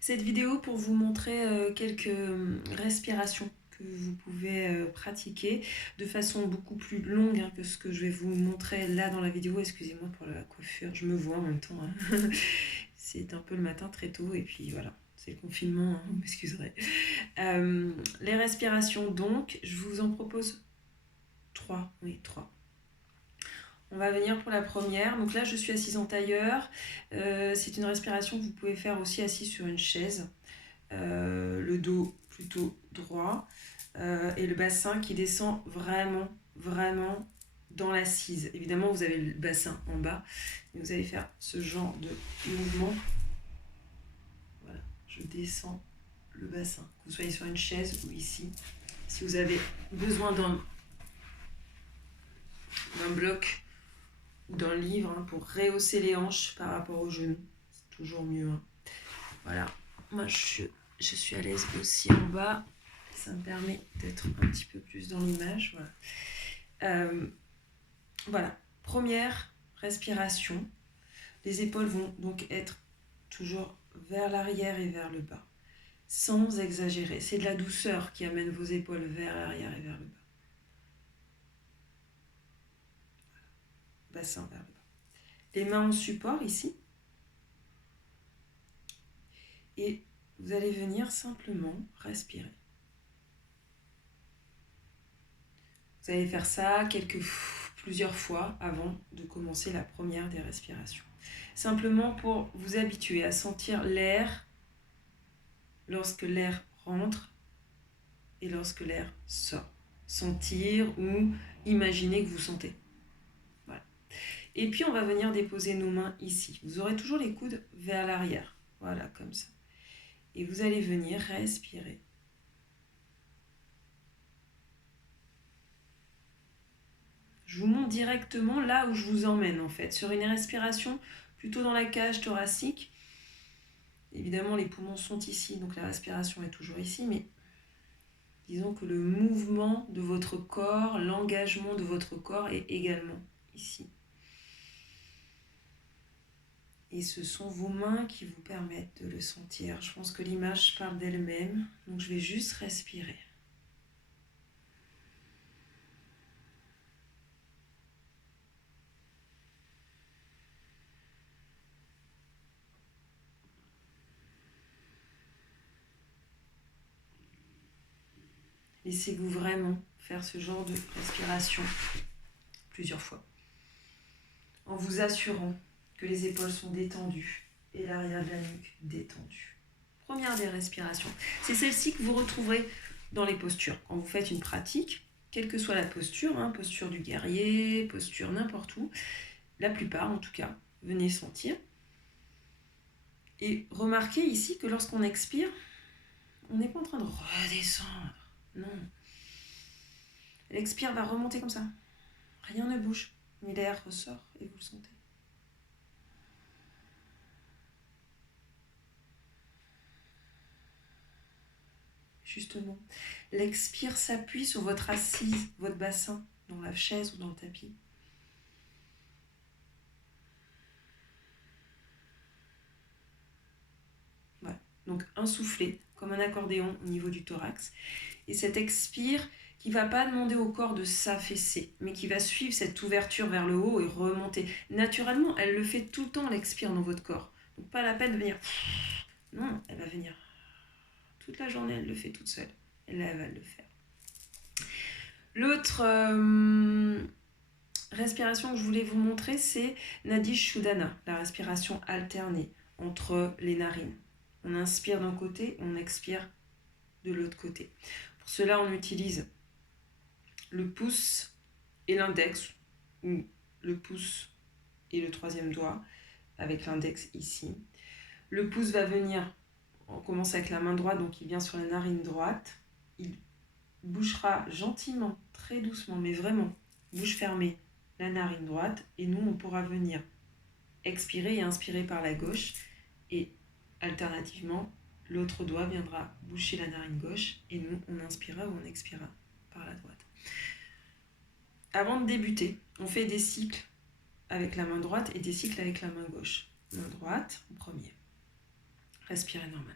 cette vidéo pour vous montrer quelques respirations que vous pouvez pratiquer de façon beaucoup plus longue que ce que je vais vous montrer là dans la vidéo. Excusez-moi pour la coiffure, je me vois en même temps. C'est un peu le matin très tôt et puis voilà, c'est le confinement, vous m'excuserez. Les respirations donc, je vous en propose 3. On va venir pour la première. Donc là, je suis assise en tailleur. C'est une respiration que vous pouvez faire aussi assise sur une chaise. Le dos plutôt droit. Et le bassin qui descend vraiment dans l'assise. Évidemment, vous avez le bassin en bas. Et vous allez faire ce genre de mouvement. Voilà, je descends le bassin. Que vous soyez sur une chaise ou ici. Si vous avez besoin d'un bloc ou d'un livre pour rehausser les hanches par rapport aux genoux, c'est toujours mieux. Voilà, moi je suis à l'aise aussi en bas, ça me permet d'être un petit peu plus dans l'image. Voilà, première respiration, les épaules vont donc être toujours vers l'arrière et vers le bas, sans exagérer. C'est de la douceur qui amène vos épaules vers l'arrière et vers le bas. Bassin vers le bas. Les mains en support ici. Et vous allez venir simplement respirer. Vous allez faire ça plusieurs fois avant de commencer la première des respirations. Simplement pour vous habituer à sentir l'air lorsque l'air rentre et lorsque l'air sort. Sentir ou imaginer que vous sentez. Voilà. Et puis on va venir déposer nos mains ici. Vous aurez toujours les coudes vers l'arrière. Voilà, comme ça. Et vous allez venir respirer. Je vous montre directement là où je vous emmène en fait, sur une respiration plutôt dans la cage thoracique. Évidemment, les poumons sont ici, donc la respiration est toujours ici, mais disons que le mouvement de votre corps, l'engagement de votre corps est également ici. Et ce sont vos mains qui vous permettent de le sentir. Je pense que l'image parle d'elle-même, donc je vais juste respirer. Laissez-vous vraiment faire ce genre de respiration plusieurs fois, en vous assurant que les épaules sont détendues et l'arrière de la nuque détendu. Première des respirations. C'est celle-ci que vous retrouverez dans les postures. Quand vous faites une pratique, quelle que soit la posture, posture du guerrier, posture n'importe où, la plupart en tout cas, venez sentir. Et remarquez ici que lorsqu'on expire, on n'est pas en train de redescendre. Non. L'expire va remonter comme ça. Rien ne bouge. Mais l'air ressort et vous le sentez. Justement, l'expire s'appuie sur votre assise, votre bassin, dans la chaise ou dans le tapis. Voilà, donc un soufflet, comme un accordéon au niveau du thorax. Et cet expire qui ne va pas demander au corps de s'affaisser, mais qui va suivre cette ouverture vers le haut et remonter. Naturellement, elle le fait tout le temps, l'expire dans votre corps. Donc pas la peine de venir... Non, elle va venir. Toute la journée, elle le fait toute seule. Et là, elle va le faire. L'autre respiration que je voulais vous montrer, c'est Nadi Shodhana, la respiration alternée entre les narines. On inspire d'un côté, on expire de l'autre côté. Pour cela, on utilise le pouce et l'index, ou le pouce et le troisième doigt, avec l'index ici. Le pouce va venir, on commence avec la main droite, donc il vient sur la narine droite. Il bouchera gentiment, très doucement, mais vraiment, bouche fermée, la narine droite. Et nous, on pourra venir expirer et inspirer par la gauche. Et alternativement, l'autre doigt viendra boucher la narine gauche. Et nous, on inspirera ou on expirera par la droite. Avant de débuter, on fait des cycles avec la main droite et des cycles avec la main gauche. Main droite en premier. Respirez normal.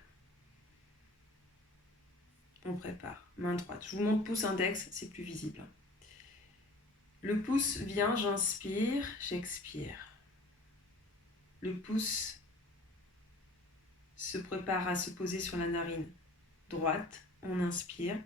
On prépare. Main droite. Je vous montre pouce index, c'est plus visible. Le pouce vient, j'inspire, j'expire. Le pouce se prépare à se poser sur la narine droite. On inspire.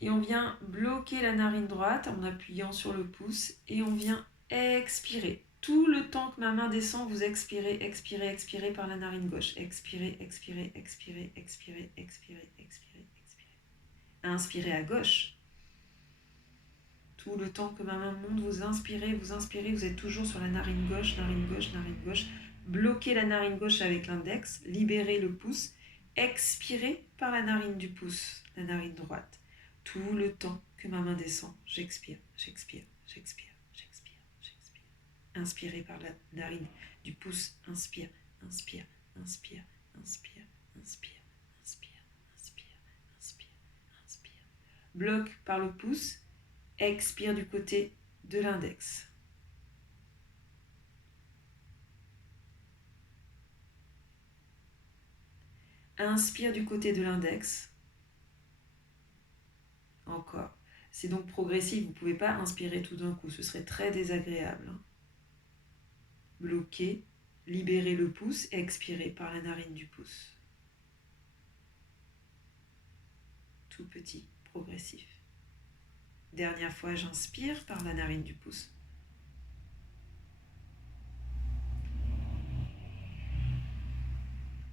Et on vient bloquer la narine droite en appuyant sur le pouce. Et on vient expirer. Tout le temps que ma main descend, vous expirez, expirez, expirez par la narine gauche. Expirez, expirez, expirez, expirez, expirez, expirez, expirez. Inspirez à gauche. Tout le temps que ma main monte, vous inspirez, vous êtes toujours sur la narine gauche, narine gauche, narine gauche. Bloquez la narine gauche avec l'index, libérez le pouce, expirez par la narine du pouce, la narine droite. Tout le temps que ma main descend, j'expire, j'expire, j'expire, j'expire, j'expire. Inspirez par la narine du pouce, inspire, inspire, inspire, inspire, inspire, inspire, inspire, inspire, inspire. Bloque par le pouce. Expire du côté de l'index. Inspire du côté de l'index. Encore. C'est donc progressif, vous ne pouvez pas inspirer tout d'un coup, ce serait très désagréable. Bloquez, libérez le pouce et expirez par la narine du pouce. Tout petit, progressif. Dernière fois, j'inspire par la narine du pouce.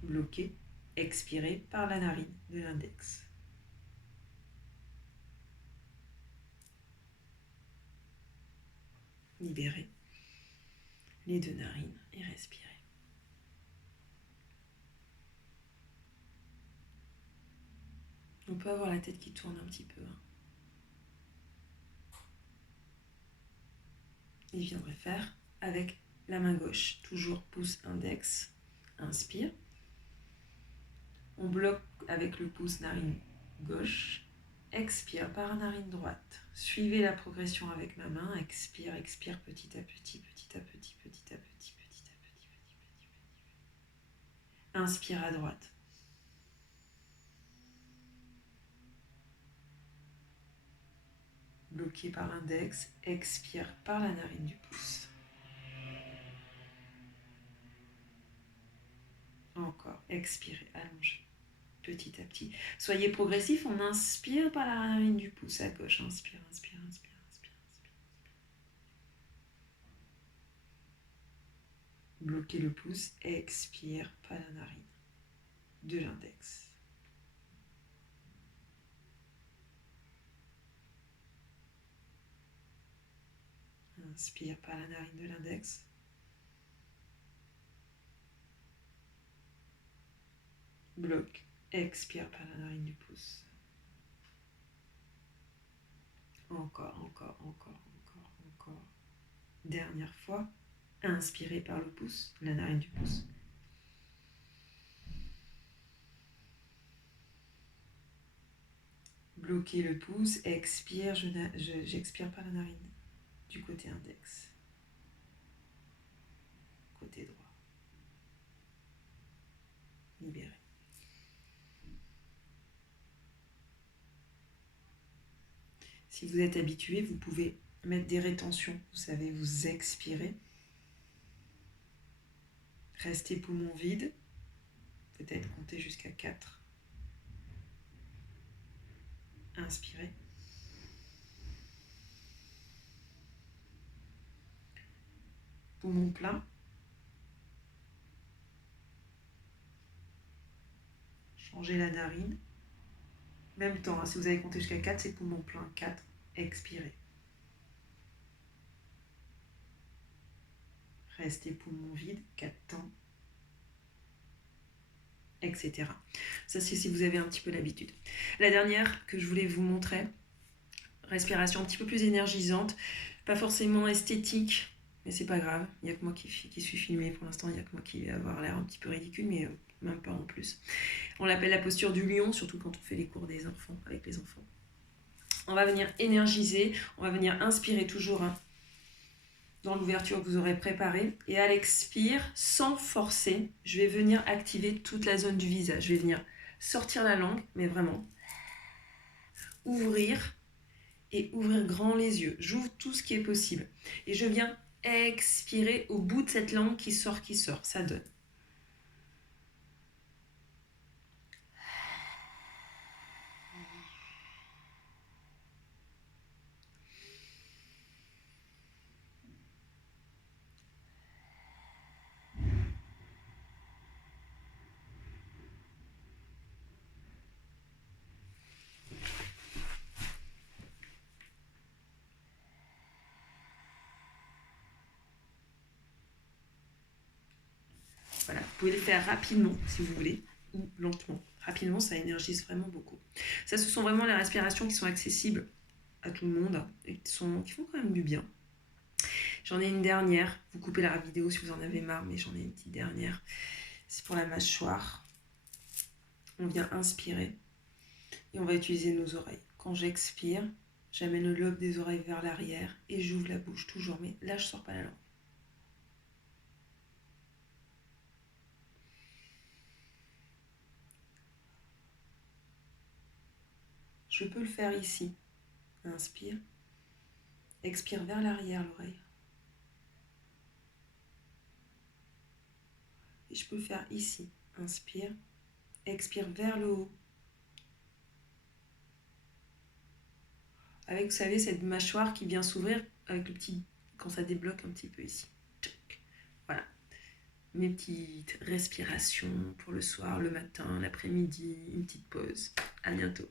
Bloquez, expirez par la narine de l'index. Libérez les deux narines et respirez. On peut avoir la tête qui tourne un petit peu. Et je viendrai faire avec la main gauche. Toujours pouce index. Inspire. On bloque avec le pouce narine gauche. Expire par narine droite. Suivez la progression avec ma main. Expire, expire petit à petit, petit à petit, petit à petit, petit à petit, petit, petit. Inspire à droite. Bloqué par l'index, expire par la narine du pouce. Encore, expirez, allongez, petit à petit. Soyez progressif, on inspire par la narine du pouce à gauche. Inspire, inspire, inspire, inspire, inspire. Bloquez le pouce, expire par la narine de l'index. Inspire par la narine de l'index. Bloque, expire par la narine du pouce. Encore, encore, encore, encore, encore. Dernière fois, inspirez par le pouce, la narine du pouce. Bloquez le pouce, expire, j'expire par la narine du côté index. Côté droit. Libérez. Si vous êtes habitué, vous pouvez mettre des rétentions. Vous savez, vous expirez. Restez poumon vide. Peut-être compter jusqu'à 4. Inspirez. Poumon plein. Changez la narine. Même temps, si vous avez compté jusqu'à 4, c'est poumon plein. 4. Expirez. Restez poumon vide. 4 temps. Etc. Ça, c'est si vous avez un petit peu l'habitude. La dernière que je voulais vous montrer, respiration un petit peu plus énergisante, pas forcément esthétique, mais c'est pas grave. Il n'y a que moi qui suis filmée pour l'instant, il n'y a que moi qui vais avoir l'air un petit peu ridicule, mais même pas en plus. On l'appelle la posture du lion, surtout quand on fait les cours des enfants, avec les enfants. On va venir énergiser, on va venir inspirer toujours dans l'ouverture que vous aurez préparée. Et à l'expire, sans forcer, je vais venir activer toute la zone du visage. Je vais venir sortir la langue, mais vraiment. Ouvrir et ouvrir grand les yeux. J'ouvre tout ce qui est possible. Et je viens expirer au bout de cette langue qui sort. Ça donne. Voilà, vous pouvez le faire rapidement si vous voulez, ou lentement. Rapidement, ça énergise vraiment beaucoup. Ça, ce sont vraiment les respirations qui sont accessibles à tout le monde et qui font quand même du bien. J'en ai une dernière. Vous coupez la vidéo si vous en avez marre, mais j'en ai une petite dernière. C'est pour la mâchoire. On vient inspirer et on va utiliser nos oreilles. Quand j'expire, j'amène le lobe des oreilles vers l'arrière et j'ouvre la bouche toujours. Mais là, je ne sors pas la langue. Je peux le faire ici. Inspire. Expire vers l'arrière l'oreille. Et je peux le faire ici. Inspire. Expire vers le haut. Avec, vous savez, cette mâchoire qui vient s'ouvrir avec le petit, quand ça débloque un petit peu ici. Voilà. Mes petites respirations pour le soir, le matin, l'après-midi, une petite pause. À bientôt.